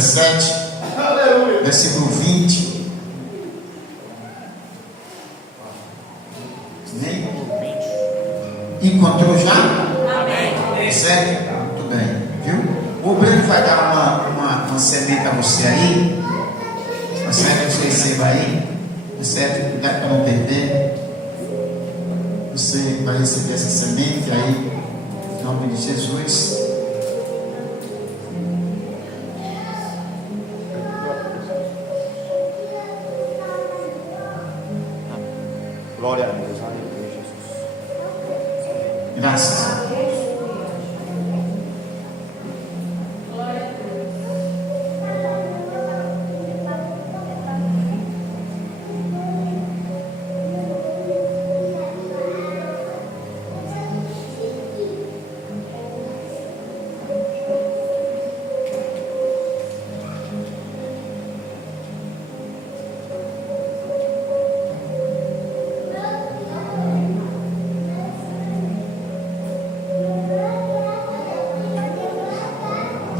17, versículo 20. Encontrou já? Amém. Certo? Muito bem. Viu? O Breno vai dar uma semente a você aí. Tá certo? Você receba aí. Tá certo? Cuidado para não perder. Você vai receber essa semente aí. Em nome de Jesus. Glória a Deus, aleluia, Jesus. Graças a Deus.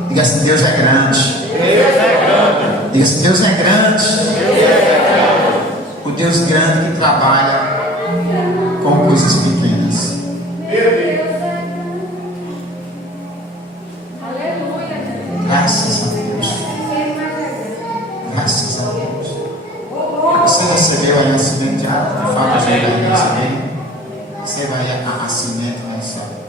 Diga assim: Deus é grande. Deus é grande. Diga assim: Deus é grande. Deus é grande. O Deus grande que trabalha com coisas pequenas. Graças a Deus. Graças a Deus. Você recebeu aí a semente de água? Que fala que vai receber. Você vai a semente vai saber.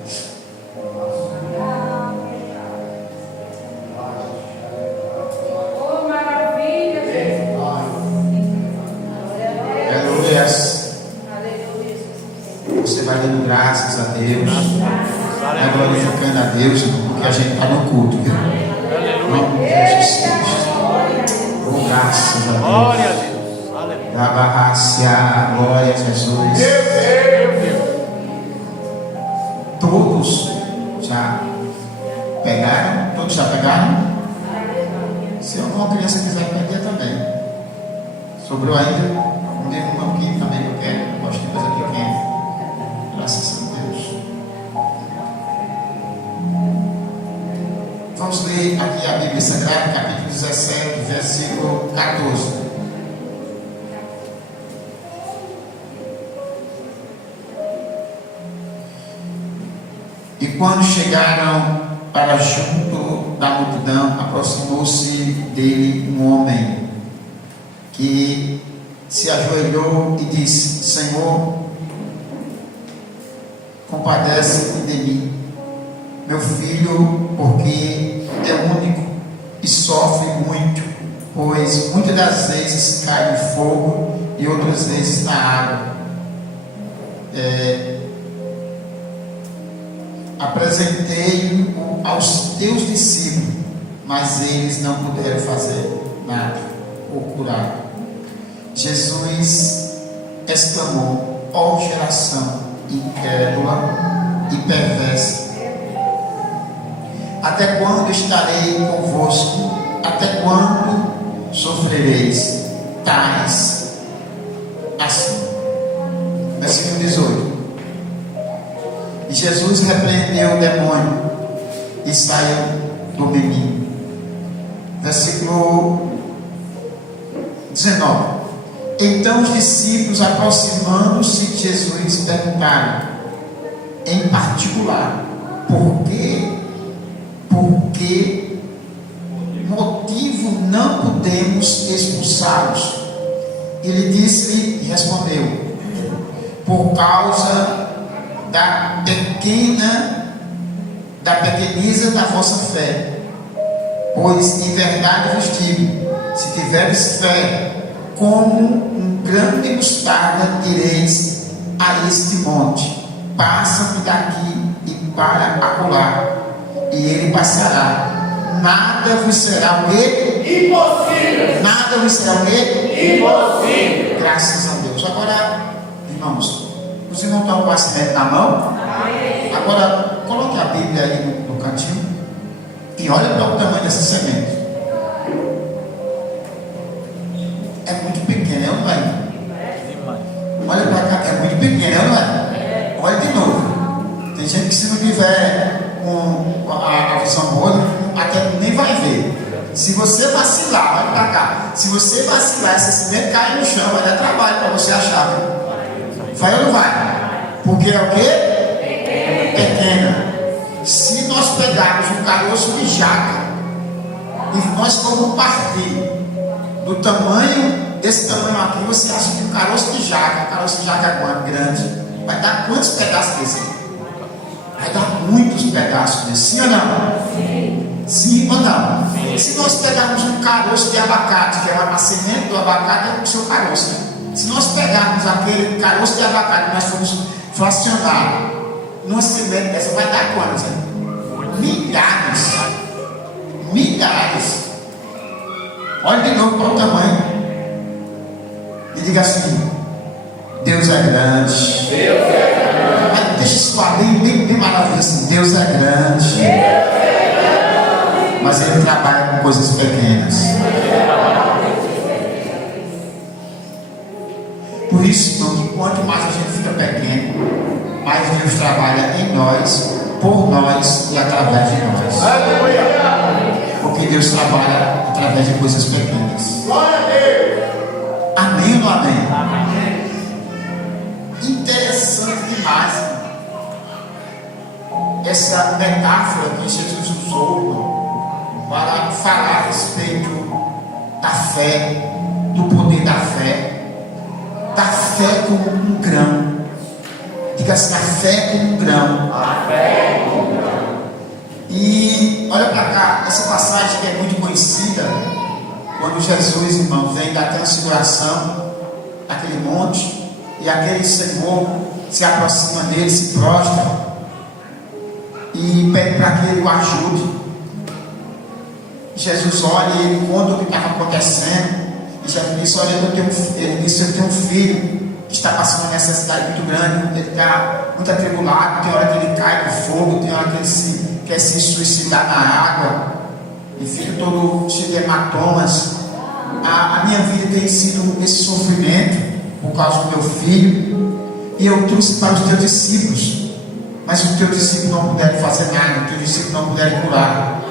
Você vai dando graças a Deus, vai glorificando a Deus, porque a gente está no culto, viu? Em nome de Jesus Cristo. Oh, graças a Deus. Glória a Deus. Da barracia, glória a Jesus. Todos já pegaram? Todos já pegaram? Se alguma criança quiser pegar também. Sobrou ainda? Um pouquinho também que eu quero. Eu gosto de coisa pequena. Graças a Deus. Vamos ler aqui a Bíblia Sagrada, capítulo 17, versículo 14. E quando chegaram para junto da multidão, aproximou-se dele um homem que se ajoelhou e disse: Senhor, compadece de mim, meu filho, porque é único e sofre muito, pois muitas das vezes cai no fogo e outras vezes na água. Apresentei-o aos teus discípulos, mas eles não puderam fazer nada ou curar. Jesus exclamou: ó geração incrédula e perversa, até quando estarei convosco? Até quando sofrereis tais assim? Versículo 18. E Jesus repreendeu o demônio e saiu do menino. Versículo 19. Então os discípulos, aproximando-se de Jesus, perguntaram em particular: por que motivo não podemos expulsá-los? Ele disse-lhe e respondeu: por causa da pequeneza da vossa fé. Pois em verdade vos digo, se tiveres fé como um grão de mostarda, direis a este monte: passa-me daqui e para acolá, e ele passará. Nada vos será o quê? Impossível. Nada vos será o quê? Impossível. Graças a Deus. Agora, irmãos, os irmãos estão com a semente na mão? Amém. Agora, coloque a Bíblia aí no cantinho e olha para o tamanho dessa semente. É muito pequena, não é? Olha para cá, é muito pequena, não é? Olha de novo. Tem gente que, se não tiver a visão boa, até nem vai ver. Se você vacilar, vai pra cá. Se você vacilar, essa semente cai no chão, vai dar trabalho para você achar. Viu? Vai ou não vai? Porque é o quê? Pequena. Se nós pegarmos um caroço de jaca e nós formos partir do tamanho, desse tamanho aqui, você acha que um caroço de jaca é quanto? Grande. Vai dar quantos pedaços desse? Vai dar muitos pedaços desse, sim ou não? Sim ou não? Se nós pegarmos um caroço de abacate, que é a semente do abacate, é o seu caroço. Se nós pegarmos aquele caroço de abacate que nós formos fracionar numa semente dessa, vai dar quantos? Milhares. Milhares. Olha de novo para o tamanho. E diga assim: Deus é grande. Deus é grande. Mas deixa isso lá bem maravilhoso assim: Deus é grande. Deus é grande. Mas Ele trabalha com coisas pequenas. Por isso, irmão, que quanto mais a gente fica pequeno, mais Deus trabalha em nós, por nós e através de nós. Porque Deus trabalha através de coisas pequenas. Amém ou não amém? Amém. Interessante demais essa metáfora que Jesus usou para falar a respeito da fé, do poder da fé como um grão. Diga assim: a fé como um grão. A fé como um grão. E olha para cá, essa passagem que é muito conhecida, quando Jesus, irmão, vem da transfiguração, aquele monte, e aquele Senhor se aproxima dele, se prostra e pede para que ele o ajude. Jesus olha e ele conta o que estava acontecendo. E Jesus disse: olha, eu tenho um filho que está passando uma necessidade muito grande, ele está muito atribulado, tem hora que ele cai no fogo, tem hora que ele quer se suicidar na água, e fica todo cheio de hematomas. A minha vida tem sido esse sofrimento por causa do meu filho, e eu trouxe para os teus discípulos, mas os teus discípulos não puderam fazer nada, os teus discípulos não puderam curar.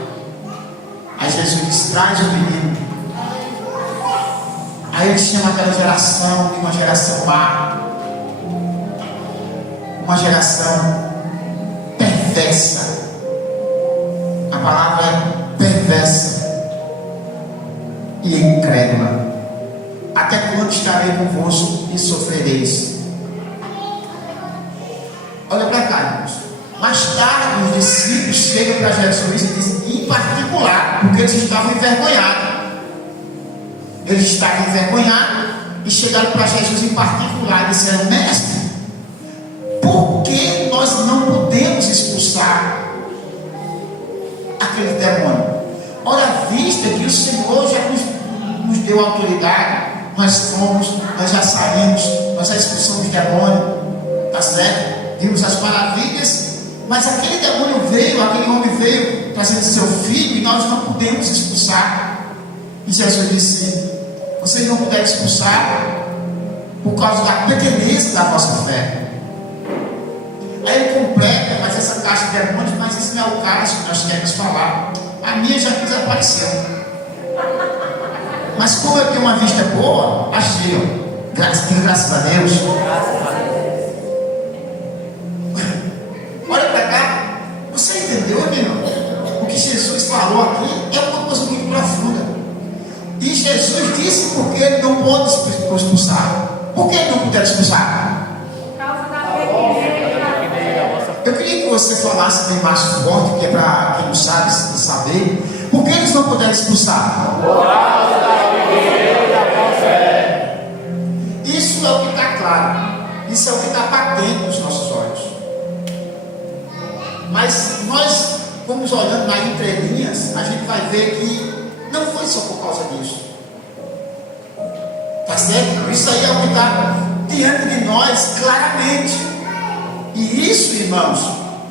Aí Jesus diz: traz o menino. Aí ele chama aquela geração de uma geração má, uma geração perversa. A palavra é perversa e incrédula. Até quando estarei convosco e sofrereis? Olha para cá, irmãos. Mais tarde os discípulos chegam para Jesus e dizem, em particular, porque eles estavam envergonhados. Eles estavam envergonhados e chegaram para Jesus em particular e disseram: mestre, por que nós não podemos expulsar aquele demônio? Ora, vista que o Senhor já nos deu autoridade, nós fomos, nós já saímos, nós já expulsamos o demônio, tá certo? Vimos as maravilhas, mas aquele demônio veio, aquele homem veio trazendo seu filho e nós não podemos expulsar. E Jesus disse: vocês não puderam expulsar por causa da pequenez da vossa fé. Aí ele completa, mas essa caixa de demônios, mas isso não é o caso que nós queremos falar. A minha já desapareceu. Mas como eu tenho uma vista boa, achei, ó. Graças a Deus. Olha para cá. Você entendeu, meu irmão? O que Jesus falou aqui é uma coisa muito profunda. E Jesus disse porque ele não pode expulsar. Por que ele não puder expulsar? Eu queria que você falasse bem mais forte, que é para quem não sabe saber. Por que eles não puderam expulsar? Por causa da pequenez da vossa fé. Isso é o que está claro. Isso é o que está patente nos nossos olhos. Mas nós vamos olhando nas entrelinhas, a gente vai ver que não foi só por causa disso. Tá certo? Isso aí é o que está diante de nós claramente. E isso, irmãos,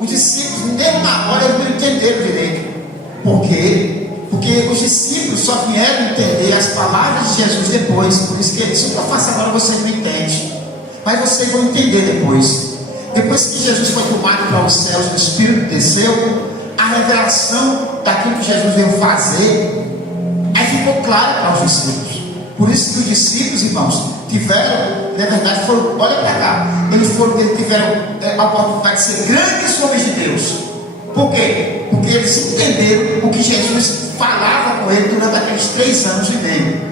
os discípulos, nem na hora, não entenderam direito. Por quê? Porque os discípulos só vieram entender as palavras de Jesus depois. Por isso que ele disse: o que eu faço agora vocês não entendem, mas vocês vão entender depois. Depois que Jesus foi tomado para os céus, o Espírito desceu, a revelação daquilo que Jesus veio fazer ficou claro para os discípulos. Por isso que os discípulos, irmãos, tiveram, na verdade, foram, olha para cá, eles tiveram a oportunidade de ser grandes homens de Deus. Por quê? Porque eles entenderam o que Jesus falava com eles durante aqueles 3 anos e meio.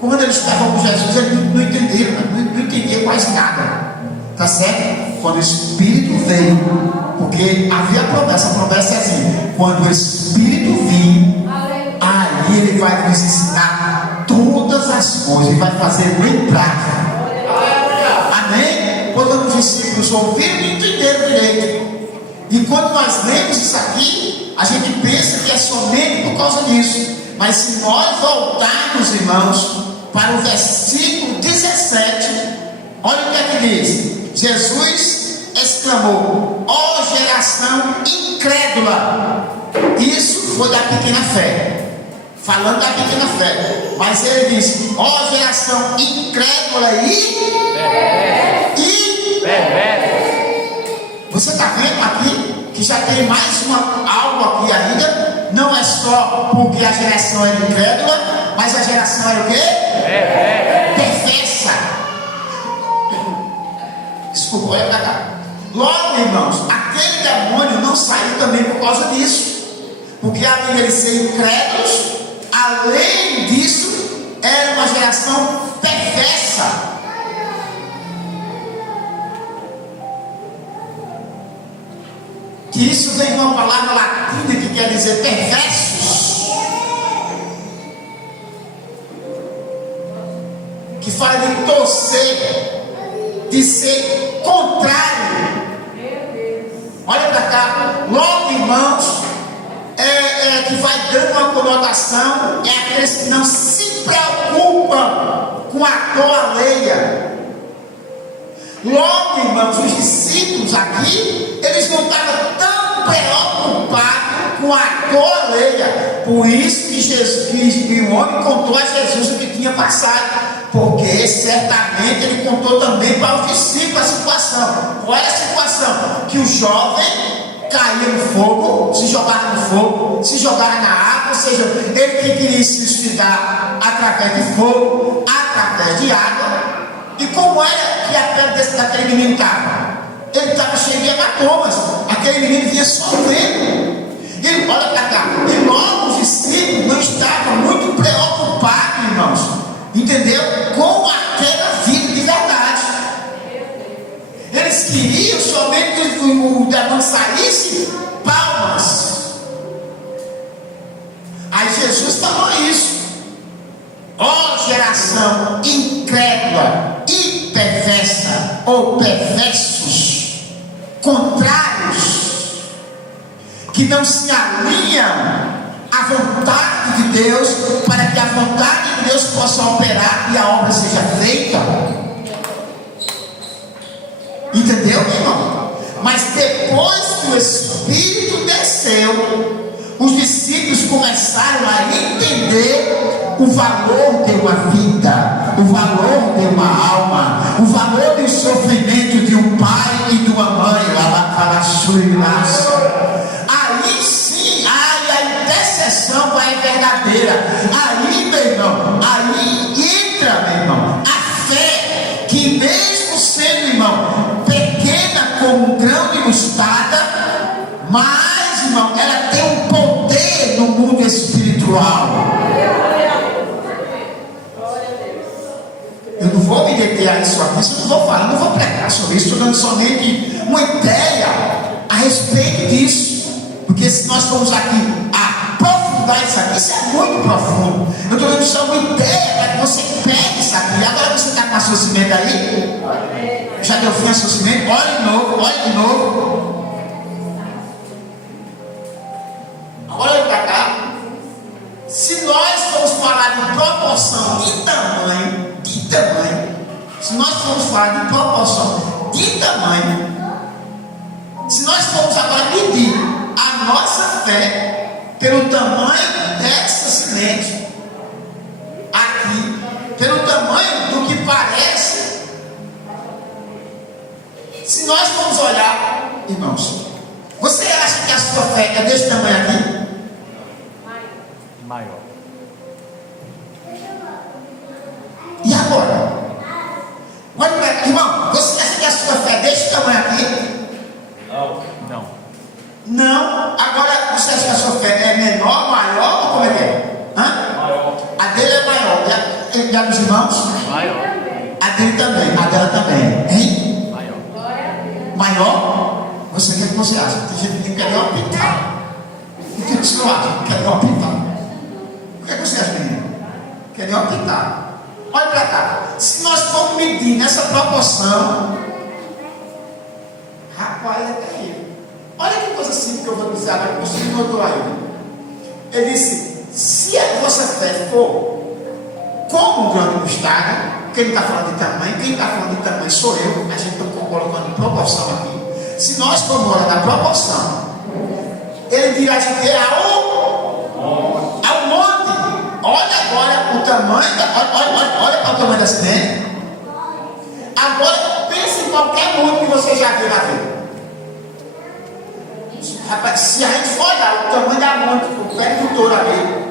Quando eles estavam com Jesus, eles não entenderam, não entendiam quase nada. Tá certo? Quando o Espírito veio, porque havia a promessa é assim: quando o Espírito vir, aí ele vai nos ensinar todas as coisas e vai fazer lembrar. Amém? Quando os discípulos ouviram e entenderam direito. E quando nós lemos isso aqui, a gente pensa que é somente por causa disso. Mas se nós voltarmos, irmãos, para o versículo 17, olha o que é que diz. Jesus exclamou: ó geração incrédula. Isso foi da pequena fé, falando da pequena fé. Mas ele disse: ó geração incrédula e você está vendo aqui que já tem mais algo aqui ainda. Não é só porque a geração era incrédula, mas a geração era o quê? Perversa. Desculpa, olha para cá. Logo, irmãos, aquele demônio não saiu também por causa disso. Porque além de eles serem incrédulos, além disso, era uma geração perversa. Que isso vem de uma palavra latina que quer dizer perversos, que fala de torcer, de ser contrário. Olha para cá. Logo, irmãos, que vai dando uma conotação, é aqueles que não se preocupam com a dor alheia. Logo, irmãos, os discípulos aqui, eles não estavam tão preocupados com a dor alheia. Por isso que o homem contou a Jesus o que tinha passado, porque certamente ele contou também para os discípulos a situação. Qual é a situação? Que o jovem caía no fogo, se jogava no fogo, se jogava na água, ou seja, ele que queria se suicidar através de fogo, através de água. E como era que a pele daquele menino estava? Ele estava cheio de hematomas. Aquele menino vinha sofrendo. E olha para cá. E logo os discípulos não estavam muito preocupados, irmãos, entendeu? Com aquela vida de verdade. Eles queriam somente que o demônio saísse palmas. Aí Jesus falou isso: ó geração incrédula e perversa, ou perversos, contrários, que não se alinham à vontade de Deus, para que a vontade de Deus possa operar e a obra seja feita. Entendeu, irmão? Mas depois que o Espírito desceu, os discípulos começaram a entender o valor de uma vida, o valor de uma alma, o valor do sofrimento de um pai e de uma mãe. Aí sim, a intercessão vai verdadeira. Aí, meu irmão, aí entra, meu irmão, a fé, que mesmo sendo, irmão, pequena como um grão de mostarda, mas, irmão, ela tem um poder no mundo espiritual. Eu não vou me deter a isso aqui, eu não vou falar, não vou pregar sobre isso, estou dando somente uma ideia a respeito disso. Porque se nós formos aqui aprofundar isso aqui, isso é muito profundo. Eu estou dando só uma ideia para que você pegue isso aqui. Agora você está com raciocínio aí? Já deu fim ao raciocínio? Olha de novo, olha de novo. Agora olha para cá. Se nós formos falar de proporção de tamanho, se nós formos falar de proporção de tamanho, se nós formos agora medir a nossa fé pelo tamanho dessa semente aqui, pelo tamanho do que parece, se nós formos olhar, irmãos, você acha que a sua fé é desse tamanho aqui? Maior. agora você acha que a sua fé é menor, maior ou como é que é? Maior. A dele é maior. E a dos irmãos? Maior. A dele também. A dela também. Hein? Maior. Maior? Você, o que você acha? Tem gente que quer dar uma pitada. O que você acha? Quer dar uma pitada? O que você acha, menino? Quer dar uma pitada? Olha para cá. Se nós formos medir nessa proporção, rapaz, é terrível. Olha que coisa simples que eu vou dizer agora, que você notou aí. Ele disse: se a vossa fé for como um grão de mostarda, quem está falando de tamanho, quem está falando de tamanho sou eu, a gente está colocando proporção aqui. Se nós formos olhar na proporção, ele dirá que é ao monte. Olha agora o tamanho, olha para o tamanho da semente. Agora pense em qualquer monte que você já viu na vida. Rapaz, se a gente for olhar o tamanho da monte, o pé do touro ali,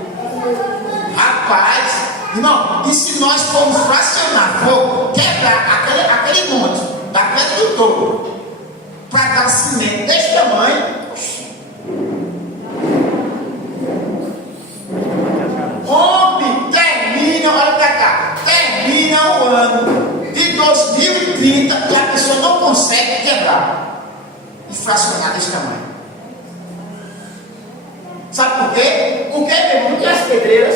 rapaz, irmão, e se nós formos fracionar, for quebrar aquele monte da pedra do touro para dar cimento desse tamanho, homem, termina, olha para cá, termina o ano de 2030 e a pessoa não consegue quebrar e fracionar desse tamanho. Sabe por quê? Porque tem muitas pedreiras,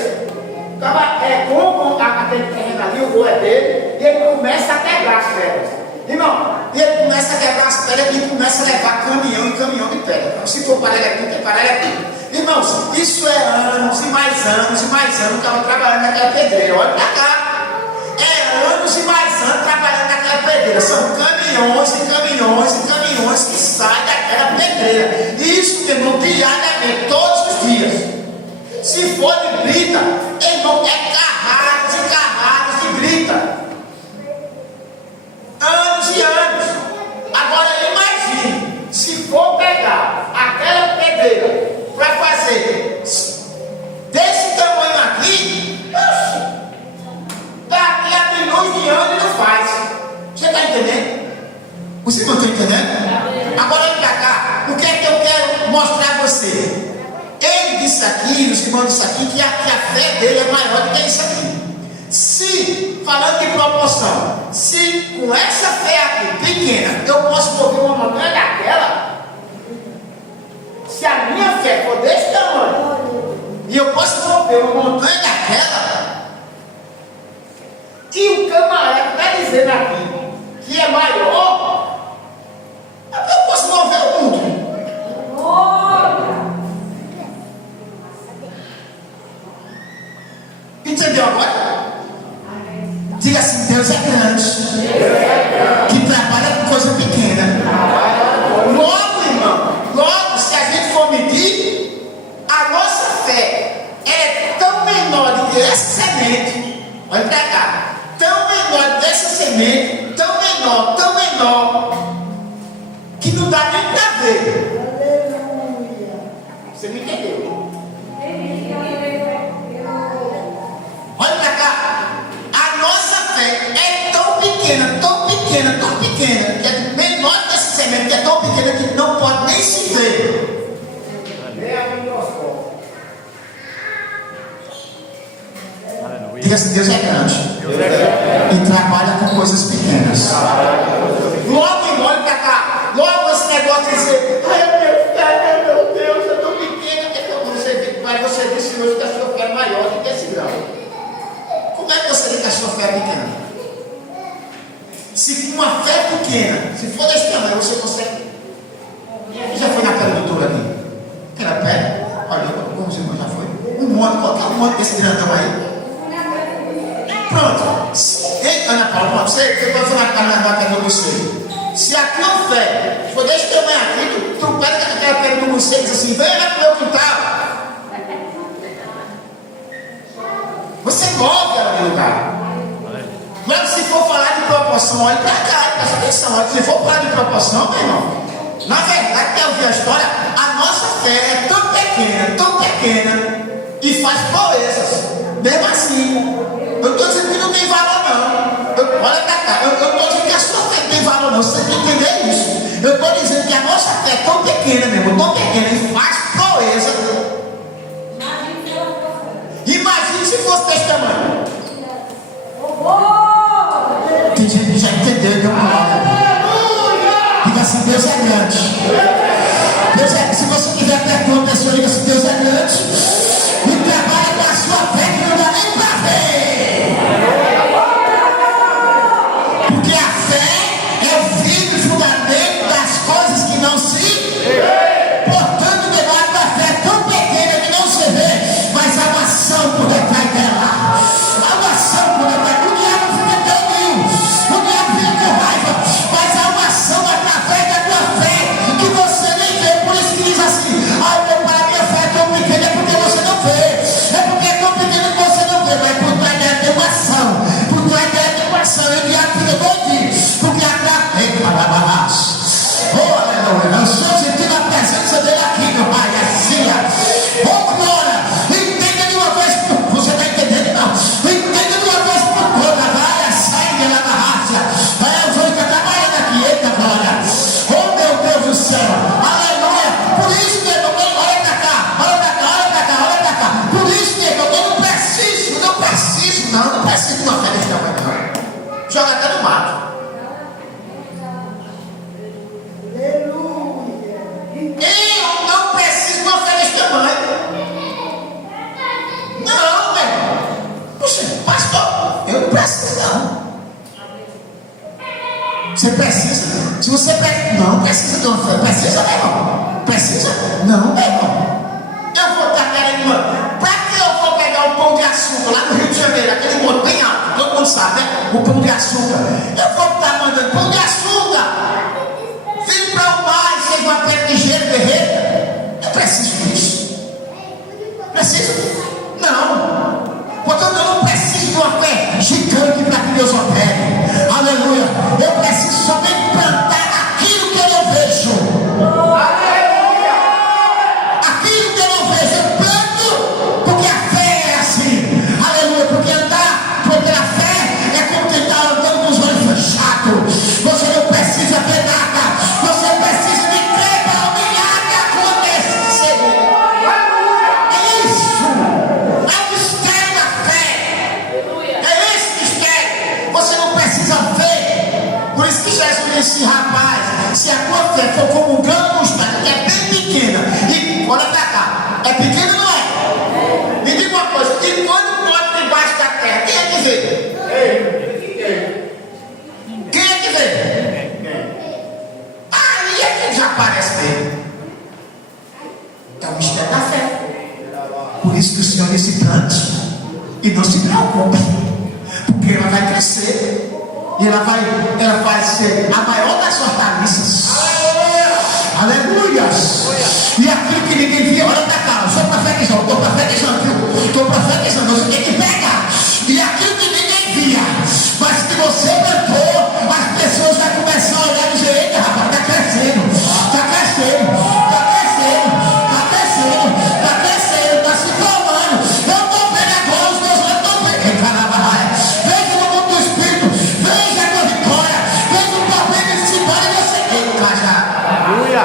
compra aquele terreno ali, o gol é dele, e ele começa a quebrar as pedras. Irmão, e ele começa a quebrar as pedras e começa a levar caminhão e caminhão de pedra. Então, se for parelho aqui, tem parelho aqui. Irmãos, isso é anos e mais anos e mais anos que eu estava trabalhando naquela pedreira. Olha pra cá. É anos e mais anos trabalhando naquela pedreira. São caminhões e caminhões e caminhões que saem daquela pedreira. Isso, meu irmão, diariamente, todos os dias. Se for de brita, irmão, é carradas e carradas de brita. Anos e anos. Agora imagine, se for pegar aquela pedreira para fazer desse tamanho aqui, daqui a milhões de anos ele não faz. Você está entendendo? Você não está entendendo? Agora olha para cá. O que é que eu quero mostrar a você? Ele disse aqui, os irmãos disse aqui, que a fé dele é maior do que isso aqui. Se, falando de proporção, se com essa fé aqui pequena eu posso mover uma montanha daquela, se a minha fé for desse tamanho e eu posso mover uma montanha daquela, e o camarada está dizendo aqui que é maior, eu posso mover o mundo. Entendeu agora? Diga assim: Deus é grande, que trabalha com coisa pequena. Logo, irmão, logo, se a gente for medir, a nossa fé é tão menor do que essa semente. Olha para cá, tão menor dessa semente, tão menor, que não dá nem para ver. Você me entendeu? Olha para cá, a nossa fé é tão pequena, que é menor dessa semente, que é tão pequena que não pode nem se ver. Diga assim: Deus é grande e trabalha com coisas pequenas. Logo, olha para cá, logo esse negócio de dizer: ai meu Deus, eu estou pequena. Mas você disse hoje que a sua fé é maior do que esse grão. Como é que você vê que a sua fé é pequena? Se com uma fé pequena, se for desse tamanho, você consegue. Já foi na pedra do touro aqui? Aquela pedra? Olha, como os irmãos já foi? Um monte, qualquer um monte desse grandão aí. Pronto. Ei, Ana Paula, você pode falar na pedra do morcego. Se a tua fé for desse tamanho aqui, tu pega aquela pedra do morcego e diz assim: vem lá pro meu quintal. Você move ela de lugar. Mas se for falar de proporção, olha para cá, presta atenção. Se for falar de proporção, meu irmão, na verdade, quer ouvir a história? A nossa fé é tão pequena, e faz proezas. Mesmo assim, eu estou dizendo que não tem valor, não. Olha para cá, eu estou dizendo que a sua fé tem valor, não. Você tem que entender isso. Eu estou dizendo que a nossa fé é tão pequena, meu irmão, tão pequena, e faz Deus é grande. Deus é, se você estiver perto de uma pessoa, diga assim: Deus é grande. E trabalha com a sua fé que não dá nem para ver. Porque a fé é o firme fundamento das coisas que não se. Portanto, debaixo da fé é tão pequena que não se vê, mas há uma ação por detrás dela. Há uma ação por detrás. O diabo fica tão o diabo fica com raiva, mas há uma ação através da tua fé que você nem vê. Por isso que diz assim: ai meu pai, a minha fé é tão pequena, é porque você não vê. É porque é tão pequena que você não vê, mas por trás dela tem uma ação. Por trás dela tem uma ação. E o diabo fica doidinho, porque através para barras. Oh, aleluia. Eu estou sentindo a presença dele aqui, meu pai, assim. Oh, glória. Entenda de uma vez por todas. Você está entendendo? Não. Entenda de uma vez por todas. Vai, sai de lá da raça. Vai, os outros estão trabalhando aqui. Eita, glória. Oh, meu Deus do céu. Aleluia. Por isso, meu irmão, olha para cá. Olha para cá, olha para cá, olha para cá. Por isso, meu irmão, eu não preciso de uma fé desse tamanho, não. Joga até no mato. Eu não preciso de uma fé desse tamanho. Não, meu irmão. Puxa, pastor, eu não preciso, não. Você precisa? Se você precisa, não precisa de uma fé. Precisa, meu irmão? Precisa? Não, meu irmão. Eu vou estar querendo uma. Para que eu vou pegar o pão de açúcar lá no Rio de Janeiro, aquele monte bem alto, todo mundo sabe, né? O pão de açúcar. Eu vou estar mandando pão de açúcar. Vim para o mar e seja uma pedra de gelo derreta. Eu preciso disso. Preciso? Não. Portanto, eu não preciso de uma fé gigante para que Deus opere. Aleluia. Eu preciso somente plantar aquilo que eu não vejo. Aquilo que eu não vejo, eu planto, porque a fé é assim. Aleluia. Porque andar pela fé é como quem está andando com os olhos fechados. Você não precisa ver nada. Você precisa de crer para o milagre acontecer. É isso. É o mistério da fé. É esse mistério. Você não precisa ver. Por isso que Jesus disse: rapaz, se a tua fé for como um grão de mostarda, que é bem pequena, e olha pra cá, é pequena ou não é? Me diga uma coisa: e quando pode debaixo da terra, quem é que vê? Quem é que vê? Aí é que já aparece mesmo. É o mistério da fé. Por isso que o Senhor disse: plante e não se preocupe, porque ela vai crescer e ela vai ser a maior das hortaliças. Aleluias. E aquilo que ninguém via, olha pra cá, eu sou profetizando, estou profetizando, viu? Estou profetizando, você tem que pegar. E aquilo que ninguém via, mas que você plantou, as pessoas vão começar a olhar e dizer: eita, rapaz, está crescendo, está crescendo, está crescendo, está crescendo, está crescendo, está se formando. Eu estou vendo agora, os meus olhos estão vendo. Caramba, veja no mundo do Espírito, veja a tua vitória, veja o papel que se pode você. Eita, já. Aleluia.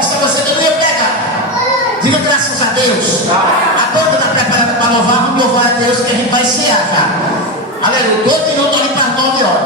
Isso você que não ia pegar. Diga graças a Deus. A banda está preparada para louvar. Vamos louvar a Deus que a gente vai cear já. Aleluia. 2 minutos ali para 9 horas.